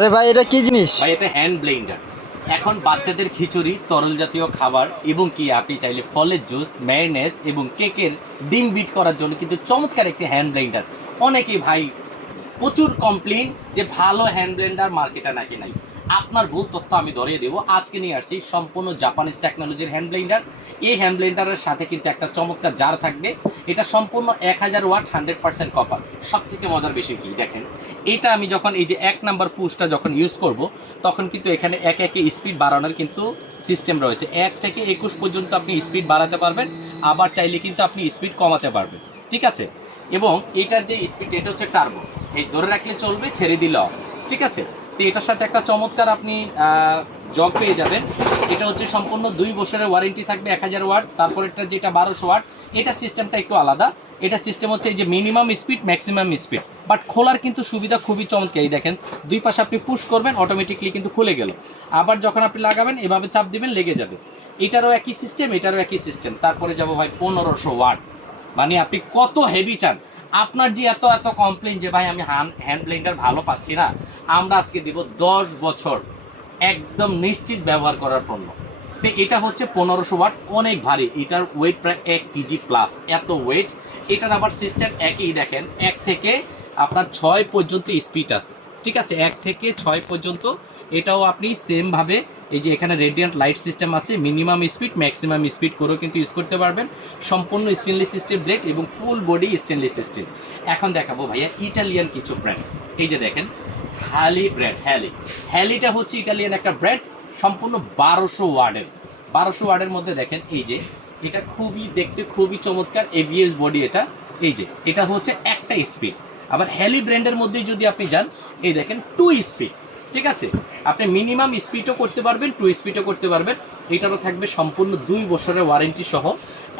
আরে ভাই, এটা কি জিনিস? ভাই, এটা হ্যান্ড ব্লেন্ডার এখন বাচ্চাদের খিচুড়ি, তরল জাতীয় খাবার এবং কি, আপনি চাইলে ফলের জুস ম্যারিনেস এবং কেকের ডিম বিট করার জন্য কিন্তু চমৎকার একটি হ্যান্ড ব্লেন্ডার অনেকেই ভাই প্রচুর কমপ্লেন যে ভালো হ্যান্ড ব্লেন্ডার মার্কেটে নাকি নাই। আপনার ভুল তথ্য আমি ধরিয়ে দেবো। আজকে নিয়ে আসছি সম্পূর্ণ জাপানিজ টেকনোলজির হ্যান্ড ব্লেন্ডার এই হ্যান্ড ব্লেন্ডারের সাথে কিন্তু একটা চমৎকার জার থাকবে। এটা সম্পূর্ণ এক হাজার ওয়াট হান্ড্রেড পার্সেন্ট কপার সব থেকে মজার বেশি কি? দেখেন, এটা আমি যখন এই যে এক নাম্বার পুশটা যখন ইউজ করব, তখন কিন্তু এখানে এক একে স্পিড বাড়ানোর কিন্তু সিস্টেম রয়েছে। এক থেকে একুশ পর্যন্ত আপনি স্পিড বাড়াতে পারবেন, আবার চাইলে কিন্তু আপনি স্পিড কমাতে পারবেন। ঠিক আছে? এবং এটার যে স্পিড এটা হচ্ছে টার্বো এই ধরে রাখলে চলবে, ছেড়ে দিলে। ঠিক আছে? তো এটার সাথে একটা চমৎকার আপনি জগ পেয়ে যাবেন। এটা হচ্ছে সম্পূর্ণ দুই বছরের ওয়ারেন্টি থাকবে, এক হাজার ওয়াট। তারপর এটা যেটা বারোশো ওয়াট, এটা সিস্টেমটা একটু আলাদা। এটা সিস্টেম হচ্ছে এই যে minimum speed maximum speed but খোলার কিন্তু সুবিধা খুবই চমৎকার। এই দেখেন, দুই পাশে আপনি পুশ করবেন অটোমেটিকলি কিন্তু খুলে গেল। আবার যখন আপনি লাগাবেন, এভাবে চাপ দিবেন, লেগে যাবে। এটারও একই সিস্টেম এটারও একই সিস্টেম তারপরে যাব ভাই, পনেরোশো ওয়াট। মানে আপনি কত হেভি চান? আপনার যে এত এত কমপ্লেন যে, ভাই, আমি হ্যান্ড ব্লেন্ডার ভালো পাচ্ছি না। আমরা আজকে দিব দশ বছর একদম নিশ্চিত ব্যবহার করার পণ্য। তো এটা হচ্ছে পনেরোশো ওয়াট, অনেক ভারী। এটার ওয়েট প্রায় এক কেজি প্লাস এত ওয়েট এটার আবার সিস্টেম একই দেখেন, এক থেকে আপনার ছয় পর্যন্ত স্পিড আছে। ঠিক আছে, এক থেকে ছয় পর্যন্ত এটাও আপনি সেমভাবে এই যে এখানে রেডিয়ান্ট লাইট সিস্টেম আছে মিনিমাম স্পিড ম্যাক্সিমাম স্পিড করেও কিন্তু ইউজ করতে পারবেন। সম্পূর্ণ স্টেনলেস স্টিল ব্লেড এবং ফুল বডি স্টেনলেস স্টিল এখন দেখাবো ভাইয়া ইটালিয়ান কিছু ব্র্যান্ড এই যে দেখেন হ্যালি ব্র্যান্ড হ্যালি হ্যালিটা হচ্ছে ইটালিয়ান একটা ব্র্যান্ড সম্পূর্ণ বারোশো ওয়ার্ডের। বারোশো ওয়ার্ডের মধ্যে দেখেন, এই যে এটা খুবই, দেখতে খুবই চমৎকার এভিএস বডি এটা। এই যে, এটা হচ্ছে একটা স্পিড আবার হ্যালি ব্র্যান্ডের মধ্যেই যদি আপনি যান এই দেখেন টু স্পিড ঠিক আছে? আপনি মিনিমাম স্পিডও করতে পারবেন টু স্পিডও করতে পারবেন। এটারও থাকবে সম্পূর্ণ দুই বছরের ওয়ারেন্টি সহ।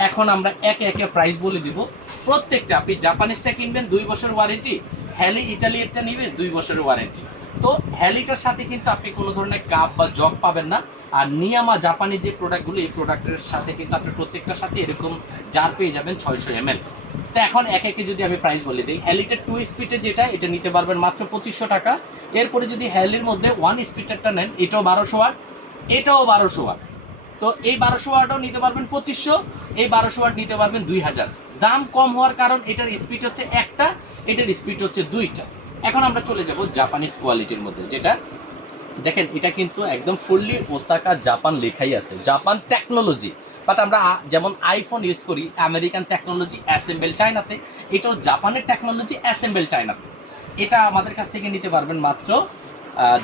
এখন আমরা একে একে প্রাইস বলে দিব। প্রত্যেকটা, আপনি জাপানিজটা কিনবেন, দুই বছর ওয়ারেন্টি হ্যালি ইটালিয়ানটা নেবেন দুই বছরের ওয়ারেন্টি তো হ্যালিটার সাথে কিন্তু আপনি কোনো ধরনের কাপ বা জগ পাবেন না। আর নিয়ামা জাপানি যে প্রোডাক্টগুলো এই প্রোডাক্টের সাথে কিন্তু আপনি প্রত্যেকটার সাথে এরকম জার পেয়ে যাবেন ছয়শো এম তো এখন এক একে যদি আমি প্রাইস বলে দিই, হ্যালিটা টু স্পিডে যেটা, এটা নিতে পারবেন মাত্র পঁচিশশো টাকা। এরপরে যদি হ্যালির মধ্যে ওয়ান স্পিডারটা নেন, এটাও বারোশো ওয়াট এটাও বারোশো ওয়াট তো এই বারোশো ওয়াটও নিতে পারবেন পঁচিশশো, এই বারোশো ওয়াট নিতে পারবেন দুই হাজার। দাম কম হওয়ার কারণ এটার স্পিড হচ্ছে একটা, এটার স্পিড হচ্ছে দুইটা। এখন আমরা চলে যাব জাপানিজ কোয়ালিটির মধ্যে, যেটা দেখেন, এটা কিন্তু একদম ফুললি ওসাকা জাপান লেখাই আছে। জাপান টেকনোলজি বাট আমরা যেমন আইফোন ইউজ করি আমেরিকান টেকনোলজি অ্যাসেম্বল চায়নাতে এটাও জাপানের টেকনোলজি অ্যাসেম্বল চায়নাতে এটা আমাদের কাছ থেকে নিতে পারবেন মাত্র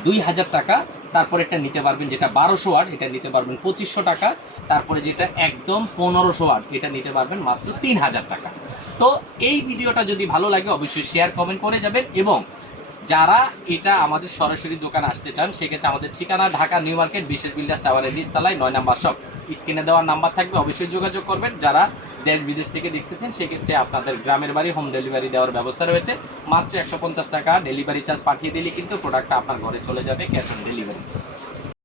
দুই হাজার টাকা। তারপর একটা নিতে পারবেন যেটা বারোশো ওয়াট, এটা নিতে পারবেন পঁচিশশো টাকা। তারপরে যেটা একদম পনেরোশো ওয়াট, এটা নিতে পারবেন মাত্র তিন হাজার টাকা। তো এই ভিডিওটা যদি ভালো লাগে, অবশ্যই শেয়ার কমেন্ট করে যাবেন এবং যারা এটা আমাদের সরাসরি দোকানে আসতে চান, সেক্ষেত্রে আমাদের ঠিকানা ঢাকা নিউ মার্কেট, বিশেষ বিল্ডার্স টাওয়ারের নিচতলায়, নয় নাম্বার শপ স্ক্রিনে দেওয়া নাম্বার থাকবে, অবশ্যই যোগাযোগ করবেন। যারা দেশ বিদেশ থেকে দেখতেছেন, সেক্ষেত্রে আপনাদের গ্রামের বাড়ি হোম ডেলিভারি দেওয়ার ব্যবস্থা রয়েছে। মাত্র একশো পঞ্চাশ টাকা ডেলিভারি চার্জ পাঠিয়ে দিলে কিন্তু প্রোডাক্টটা আপনার ঘরে চলে যাবে ক্যাশ অন ডেলিভারি